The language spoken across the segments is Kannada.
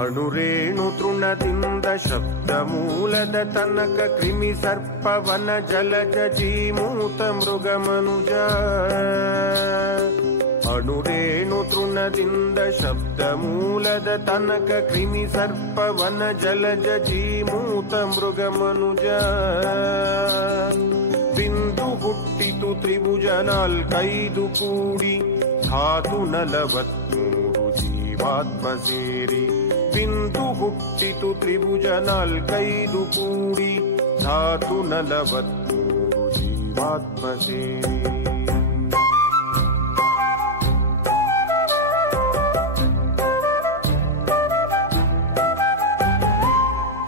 ಅಣುರೇಣು ತೃಣದಿಂದ ಶಬ್ದ ಮೂಲದ ತನಕ ಕ್ರಿಮಿ ಸರ್ಪವನ ಜಲಜ ಜೀಮೂತ ಮೃಗ ಮನುಜ. ಅಣುರೇಣು ತೃಣದಿಂದ ಶಬ್ದ ಮೂಲದ ತನಕ ಕ್ರಿಮಿ ಸರ್ಪವನ ಜಲಜ ಜೀಮೂತ ಮೃಗ ಮನುಜ. ಬಿಂದು ಹುಟ್ಟಿತು ತ್ರಿಭುಜ ನಾಲ್ಕೈದು ಕೂಡಿ ಧಾತು 43 ಜೀವಾತ್ಮ ಸೇರಿ. ಬಿಂದು ಹುಟ್ಟಿತು ತ್ರಿಭುಜ ನಾಲ್ಕೈದು ಕೂಡಿ ಧಾತು 43 ಜೀವಾತ್ಮ ಸೇರಿ.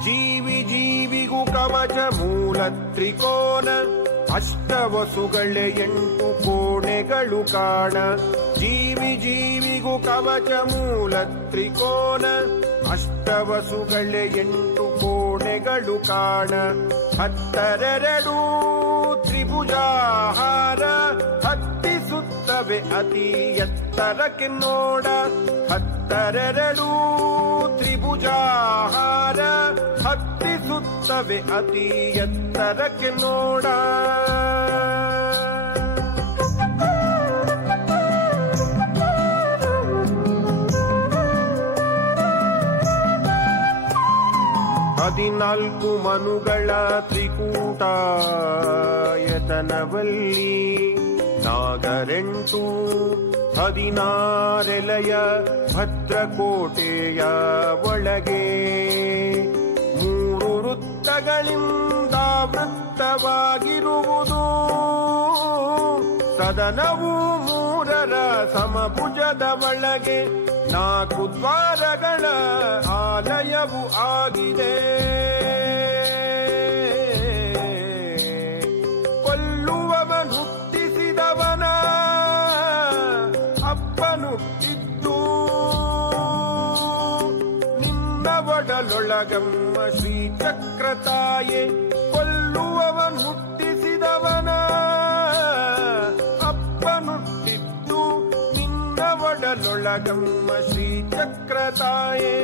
ಜೀವಿ ಜೀವಿಗೂ ಕವಚ ಮೂಲ ತ್ರಿಕೋನ ಅಷ್ಟವಸುಗಳೇ 8 ಕೋಣೆಗಳು ಕಾಣ. ಜೀವಿ ಜೀವಿಗೂ ಕವಚ ಮೂಲ ತ್ರಿಕೋನ ಅಷ್ಟವಸುಗಳೇ 8 ಕೋಣೆಗಳು ಕಾಣ. 12 ತ್ರಿಭುಜಾಹಾರ ಹತ್ತಿಸುತ್ತವೆ ಅತಿ ಎತ್ತರಕ್ಕೆ ನೋಡ. 12 ತ್ರಿಭುಜಾಹಾರ ಹತ್ತಿಸುತ್ತವೆ ಅತಿ ಎತ್ತರಕ್ಕೆ ನೋಡ. ಹದಿನಾಲ್ಕು ಮನುಗಳ ತ್ರಿಕೂಟಾಯತನವಲ್ಲಿ ನಾಗರೆಂಟು 16 ಭದ್ರಕೋಟೆಯ ಒಳಗೆ 3 ವೃತ್ತಗಳಿಂದ ವೃತ್ತವಾಗಿರುವುದು. ಸದನವು 3 ಸಮಭುಜದ ಒಳಗೆ 4 ದ್ವಾರಗಳ ಆಲಯವು ಆಗಿದೆ. ಕೊಲ್ಲುವವನು ಹುಟ್ಟಿಸಿದವನ ಅಪ್ಪನುಟ್ಟಿದ್ದು ನಿನ್ನ ಒಡಲೊಳಗಮ್ಮ ಶ್ರೀಚಕ್ರತಾಯೆ. ಕೊಲ್ಲುವವನು ಹುಟ್ಟಿಸಿದವನ ಅಪ್ಪನುಟ್ಟಿದ್ದು ನಿನ್ನ ಒಡಲೊಳಗಮ್ಮ ಶ್ರೀಚಕ್ರತಾಯೇ.